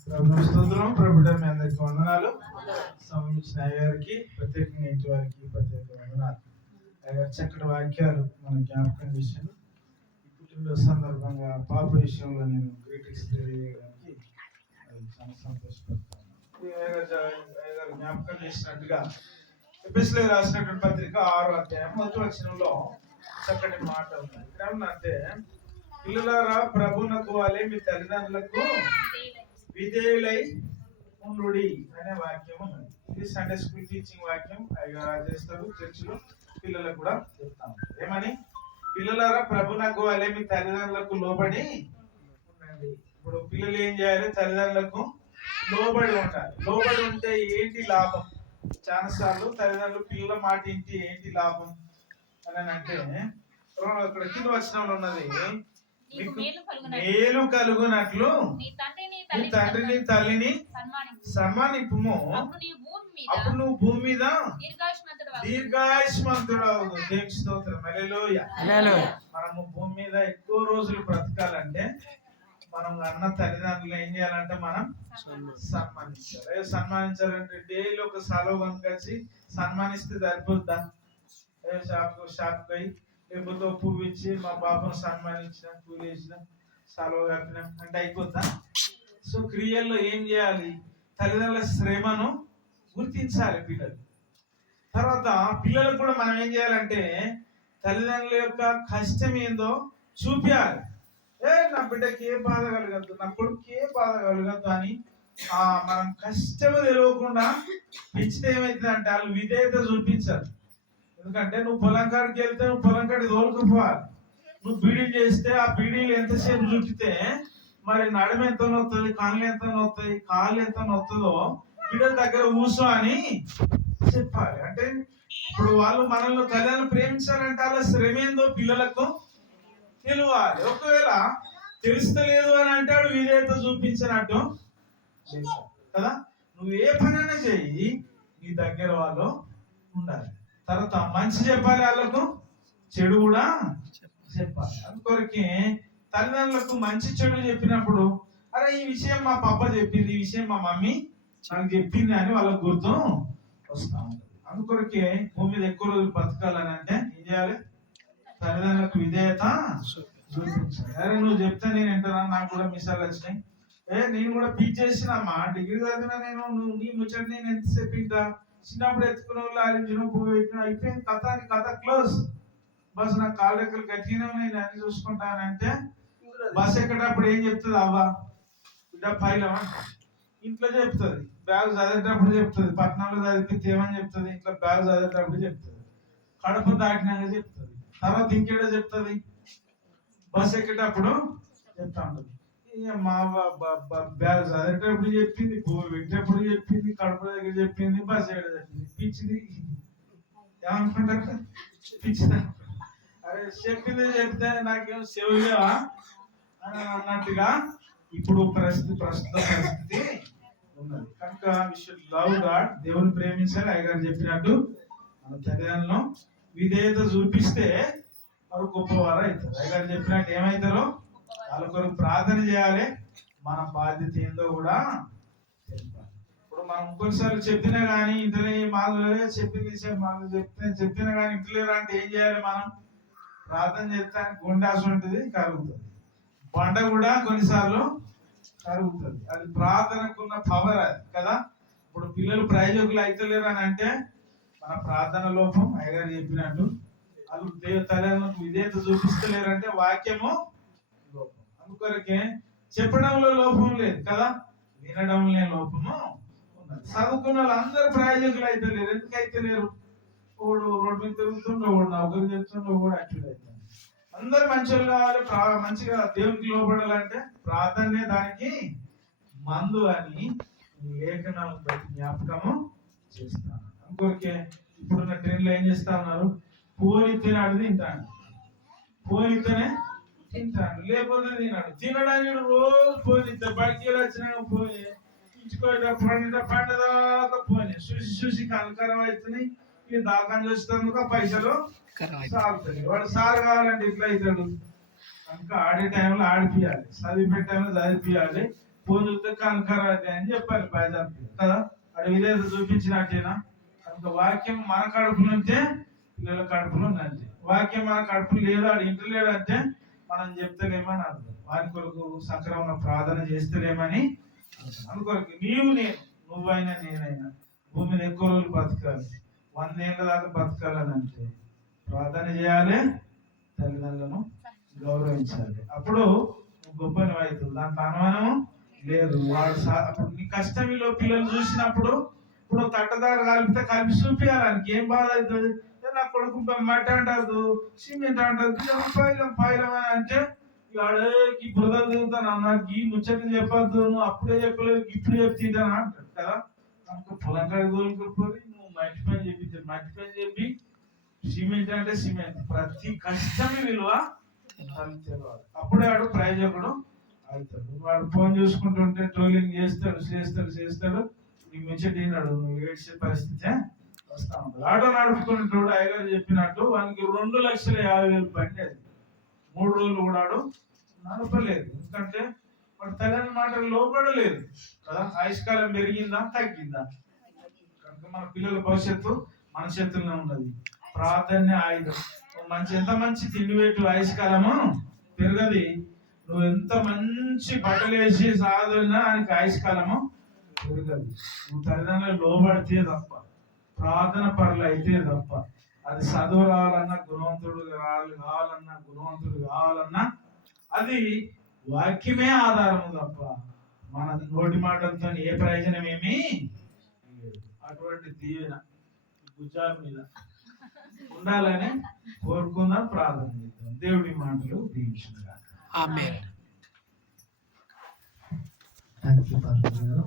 స్తోత్రం. ప్రభుత్వ మీ అందరికి వందనాలు. సంబంధించిన అయ్యగారికి ప్రత్యేకంగా ఇంటి వారికి ప్రత్యేక వందనాలు. అయ్యగారు చక్కటి వాక్యాలు మనం జ్ఞాపకం చేశాను. పుట్టినరోజు సందర్భంగా పాప విషయంలో నేను గ్రీటింగ్స్ తెలియజేయడానికి చాలా సంతోషపడతాను. అయ్యగారు జ్ఞాపకం చేసినట్టుగా ఎపిసోడ్ రాసినటువంటి పత్రిక 6వ అధ్యాయం 1వ వచనంలో చక్కటి మాట ఉంది. ఇక్కడ ఏమన్నంటే, పిల్లలారా ప్రభువునకు వలె మీ తల్లిదండ్రులకు విధేయులై ఉండుడి అనే వాక్యం ఉన్నది. ఇది సండే స్కూల్ టీచింగ్ వాక్యం. అయ్యగారు చేస్తారు చర్చిలో, పిల్లలకు కూడా చెప్తాము. ఏమని? పిల్లలారా ప్రభువునకు వలె మీ తల్లిదండ్రులకు లోబడి ఉండండి. ఇప్పుడు పిల్లలు ఏం చేయాలి? తల్లిదండ్రులకు లోబడి ఉండాలి. లోబడి ఉంటే ఏంటి లాభం? చాలా సార్లు తల్లిదండ్రులు పిల్లల మాట ఇంటి ఏంటి లాభం అని అంటే, ఇక్కడ కింద వచనంలో ఉన్నది, మేలు కలుగునట్లు నీ తండ్రిని తల్లిని సన్మానింపుము, అప్పుడు నువ్వు భూమి మీద దీర్ఘాయుష్మంతుడు అవును. దేవుని స్తోత్రం. హల్లెలూయా. మనము భూమి మీద ఎక్కువ రోజులు బ్రతకాలంటే మనం అన్న తల్లిదండ్రులు ఏం చేయాలంటే మనం సన్మానించాలి. సన్మానించాలంటే డైలీ ఒక సెలవు కనుకొచ్చి సన్మానిస్తే సరిపోద్దా? షాప్ పోయి లేకపోతే పువ్వు ఇచ్చి మా బాబును సన్మానించినాం, పూలు వేసినాం, సెలవు కప్పినాం అంటే అయిపోద్దా? సో క్రియల్లో ఏం చేయాలి? తల్లిదండ్రుల శ్రమను గుర్తించాలి పిల్లలు. తర్వాత పిల్లలకు కూడా మనం ఏం చేయాలంటే తల్లిదండ్రుల యొక్క కష్టం ఏందో చూపించాలి. నా బిడ్డకి ఏ బాధ కలగద్దు, నా కొడుకు ఏ బాధ కలగద్దు అని మనం కష్టము తెలియకుండా పెంచితే ఏమైతుంది అంటే వాళ్ళు విధేయత చూపించారు. ఎందుకంటే నువ్వు పొలం కాడికి వెళ్తే నువ్వు పొలం కాడికి తోలుకుపోవాలి. నువ్వు బీడీలు చేస్తే ఆ బీడీలు ఎంతసేపు చూపితే మరి నడుము ఎంత నొస్తుంది, కళ్ళు ఎంత నొస్తాయి, కాళ్ళు ఎంత నొస్తుందో బిడ్డల దగ్గర కూర్చో అని చెప్పాలి. అంటే ఇప్పుడు వాళ్ళు మనల్ని తల్లిదండ్రులు ప్రేమించాలంటే వాళ్ళ శ్రమ ఏందో పిల్లలకు తెలియాలి. ఒకవేళ తెలుస్తలేదు అని అంటే వాడు విధేయత చూపించినట్టు కదా. నువ్వు ఏ పనైనా చెయ్యి, నీ దగ్గర వాళ్ళు ఉండాలి. తర్వాత మంచి చెప్పాలి, వాళ్ళకు చెడు కూడా చెప్పాలి. అందుకొరకే తల్లిదండ్రులకు మంచి చెడు చెప్పినప్పుడు, అరే ఈ విషయం మా పాప చెప్పింది, ఈ విషయం మా మమ్మీ నాకు చెప్పింది అని వాళ్ళకు గుర్తు వస్తా ఉంటుంది. అందుకొరకే భూమి మీద ఎక్కువ రోజులు బతకాలని అంటే ఏం చేయాలి? తల్లిదండ్రులకు విధేయత చూపించాలి. అరే నువ్వు చెప్తే నేను వింటానా? నాకు కూడా మిసాలు వచ్చినాయి. నేను కూడా పీచ్ చేసినమ్మా, డిగ్రీ చదివినా నేను, నువ్వు నీ ముచ్చట నేను ఎంతసేపు ఇంటా? చిన్నప్పుడు ఎత్తుకున్న వాళ్ళు ఆరించిన పువ్వు పెట్టిన అయిపోయింది కథ, అని కథ క్లోజ్. బస్ నాకు కాళ్ళ రెక్కలు గట్టిగా నేను అన్ని చూసుకుంటానంటే బస్ ఎక్కేటప్పుడు ఏం చెప్తుంది? అవ్వా బిడ్డ పైలమా ఇంట్లో చెప్తుంది, బ్యాగ్ చదివేటప్పుడు చెప్తుంది, పట్టణంలో చదివితే ఏమని చెప్తుంది, ఇంట్లో బ్యాగ్ చదివేటప్పుడు చెప్తుంది, కడప దాటినాక చెప్తుంది, తర్వాత ఇంకేడో చెప్తుంది, బస్ ఎక్కేటప్పుడు చెప్తా ఉంటుంది. మా బ్యాగ్ చదివేటప్పుడు చెప్పింది, పువ్వు పెట్టేటప్పుడు చెప్పింది, కడప దగ్గర చెప్పింది, బస్ ఎక్కడ చెప్పింది. పిచ్చిది ఏమనుకుంటారు? పిచ్చిది. అరే చెప్పింది చెప్తే నాకేం చెవులేవా అని అన్నట్టుగా ఇప్పుడు ప్రస్తుత పరిస్థితి ఉన్నది. కనుక వి షుడ్ లవ్ గాడ్. దేవుని ప్రేమించాలి. అయ్యగారు చెప్పినట్టు మన తల్లిదండ్రులను విధేయత చూపిస్తే వారు గొప్పవారు అవుతారు. అయ్యగారు చెప్పినట్టు ఏమవుతారో వాళ్ళ కొరకు ప్రార్థన చేయాలి. మన బాధ్యత ఏందో కూడా చెప్పాలి. ఇప్పుడు మనం కొన్నిసార్లు చెప్పినా కానీ ఇంటనే మాకు చెప్పింది మాకు చెప్పినా కానీ ఇంటలేరు అంటే ఏం చేయాలి? మనం ప్రార్థన చేస్తే గుండాసు ఉంటుంది, కరుగుతుంది. బండ కూడా కొన్నిసార్లు కరుగుతుంది. అది ప్రార్థనకున్న పవర్ అది కదా. ఇప్పుడు పిల్లలు ప్రయోజకులు అయితలేరు అని అంటే మన ప్రార్థన లోపం. అయ్యగారు చెప్పినట్టు వాళ్ళు తల్లిదండ్రులకు విధేయత చూపిస్తలేరంటే వాక్యము లోపం. అందుకొరకే చెప్పడంలో లోపం లేదు కదా, వినడంలో లోపము ఉన్నది. చదువుకున్న వాళ్ళు అందరూ ప్రయోజకులు అయితే లేరు. ఎందుకు అయితే లేరు? ఒకడు రోడ్డు మీద తిరుగుతుండో, ఒకడు నౌకరు చేస్తుండో, ఒకడు యాక్టివ్ అవుతాడు. అందరు మంచిగా కావాలి, మంచిగా దేవునికి లోపడాలంటే ప్రార్థనే దానికి మందు అని లేఖనాలను బట్టి జ్ఞాపకము చేస్తాను. అందుకొరకే ఇప్పుడున్న ట్రైన్లో ఏం చేస్తా ఉన్నారు? పోలితేనే ఆడు తింటాడు, పోలితేనే తింటాడు, లేకపోతే తినాడు. తినడానికి రోజు పోలిస్తే బయటికి వచ్చినా పోయి పండుదాకా పోయి చూసి కలకరం అవుతున్నాయి. ఈ దాకా చూస్తున్నందుకు పైసలు సాగుతాయి. వాడు సార్ కావాలంటే ఇట్లా అవుతాడు. ఇంకా ఆడే టైంలో ఆడిపియాలి, చదివే టైంలో చదివిపియాలి. ఫోన్ చూస్తే కనకరాది అని చెప్పాలి బాధ్యత కదా. అది విధేయత చూపించినట్టేనా? కనుక వాక్యం మన కడుపులో ఉంటే పిల్లల కడుపులో ఉందంటే, వాక్యం మన కడుపులో లేదు ఆడు ఇంటి లేదంటే మనం చెప్తలేమని అర్థం. వారి కొరకు సక్రమంగా ప్రార్థన చేస్తలేమని అనుకోరకు. నువ్వైనా నేనైనా భూమి మీద ఎక్కువ రోజులు బతకాలి, 100 ఏళ్ళ దాకా బతకాలని అంటే ప్రార్థన చేయాలి, తల్లిదండ్రులను గౌరవించాలి. అప్పుడు గొప్పని అవుతుంది, దాంట్లో అనుమానం లేదు. వాడు అప్పుడు నీ కష్టం వీళ్ళు పిల్లలు చూసినప్పుడు ఇప్పుడు తట్టదారు కలిపితే కలిపి చూపించాలి. ఏం బాధ అవుతుంది? నా కొడుకు మట్టి అంటారు, సిమెంట్ అంటారు, పైలం అని అంటే వాడేకి బురద దిగుతాను నాకు ఈ ముచ్చట్లు చెప్పద్దు, నువ్వు అప్పుడే చెప్పలేదు ఇప్పుడు చెప్తాను అంటాడు కదా. నాకు పొలం కాడి తోలుకపోయి నువ్వు మట్టి పని చెప్పించాడు, మట్టి పని చెప్పి సిమెంట్ అంటే సిమెంట్, ప్రతి కష్టమే విలువ తెలియాలి. అప్పుడే వాడు ప్రయోజకుడు అవుతాడు. వాడు ఫోన్ చూసుకుంటుంటే ట్రోలింగ్ చేస్తాడు నీ ముచ్చటినాడు, నువ్వు ఏడ్చే పరిస్థితి వస్తా ఉంటుంది. ఆటో నడుపుకునేటోడు అయ్యగారు చెప్పినట్టు వానికి 2,50,000 బండి, అది 3 రోజులు కూడా నడపలేదు. ఎందుకంటే వాడు తల్లిని మాటలు లోపడలేదు కదా. ఆయుష్కాలం పెరిగిందా తగ్గిందా? కనుక మన పిల్లల భవిష్యత్తు మన చేతుల్లో ఉన్నది. ప్రార్థన ఆయుధం. ఎంత మంచి తిండి పెట్టు ఆయుష్కాలము పెరగది. నువ్వు ఎంత మంచి బట్టలు వేసి సాధున్నా ఆయనకి ఆయుష్కాలము పెరగదు. నువ్వు తల్లిదండ్రులు లోబడితే తప్ప, ప్రార్థన పరులు అయితే తప్ప, అది చదువు రావాలన్నా గుణవంతుడు కావాలన్నా అది వాక్యమే ఆధారము తప్ప మన నోటి మాటలతో ఏ ప్రయోజనం ఏమీ లేదు. అటువంటి దీవెన గుజరాత్ మీద ఉండాలని కోరుకుందాం, ప్రార్థన చేద్దాం. దేవుడి మాటలు దీవించుగాక. ఆమేన్. థాంక్యూ పాస్టర్ గారు.